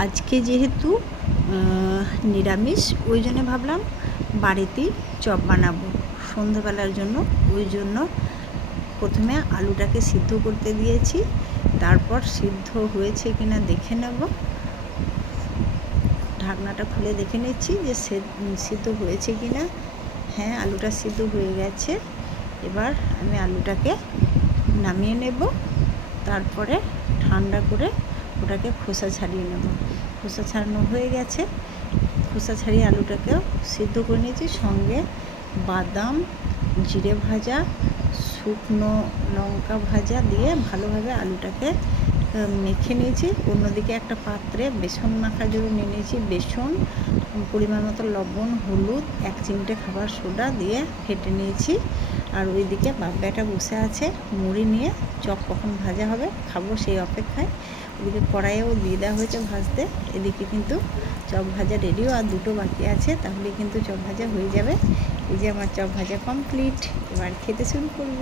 আজকে যেহেতু নিরামিষ, ওই জন্য ভাবলাম বাড়িতেই চপ বানাবো। সন্ধেবেলার জন্য, ওই জন্য প্রথমে আলুটাকে সিদ্ধ করতে দিয়েছি। তারপর সিদ্ধ হয়েছে কিনা দেখে নেব। ঢাকনাটা খুলে দেখে নিচ্ছি যে সিদ্ধ হয়েছে কিনা। হ্যাঁ আলুটা সিদ্ধ হয়ে গেছে। এবার আমি আলুটাকে নামিয়ে নেব। তারপরে ঠান্ডা করে ওটাকে খোসা ছাড়িয়ে নেব। খোসা ছাড়ানো হয়ে গেছে। খোসা ছাড়িয়ে আলুটাকেও সিদ্ধ করে নিয়েছি। সঙ্গে বাদাম, জিরে ভাজা, শুকনো লঙ্কা ভাজা দিয়ে ভালোভাবে আলুটাকে মেখে নিয়েছি। অন্যদিকে একটা পাত্রে বেসন মাখা জন্য নিয়ে নিয়েছি। বেসন, পরিমাণ মতো লবণ, হলুদ, এক চিমটে খাবার সোডা দিয়ে ফেটে নিয়েছি। আর ওইদিকে বাপ বেটা বসে আছে, মুড়ি নিয়ে চপ কখন ভাজা হবে খাব সেই অপেক্ষায়। ওদিকে কড়াইয়েও দিয়ে দেওয়া হয়েছে ভাজতে, এদিকে কিন্তু চপ ভাজা রেডিও আর দুটো বাকি আছে, তাহলে কিন্তু চপ ভাজা হয়ে যাবে। এই যে আমার চপ ভাজা কমপ্লিট এবার খেতে শুরু করব।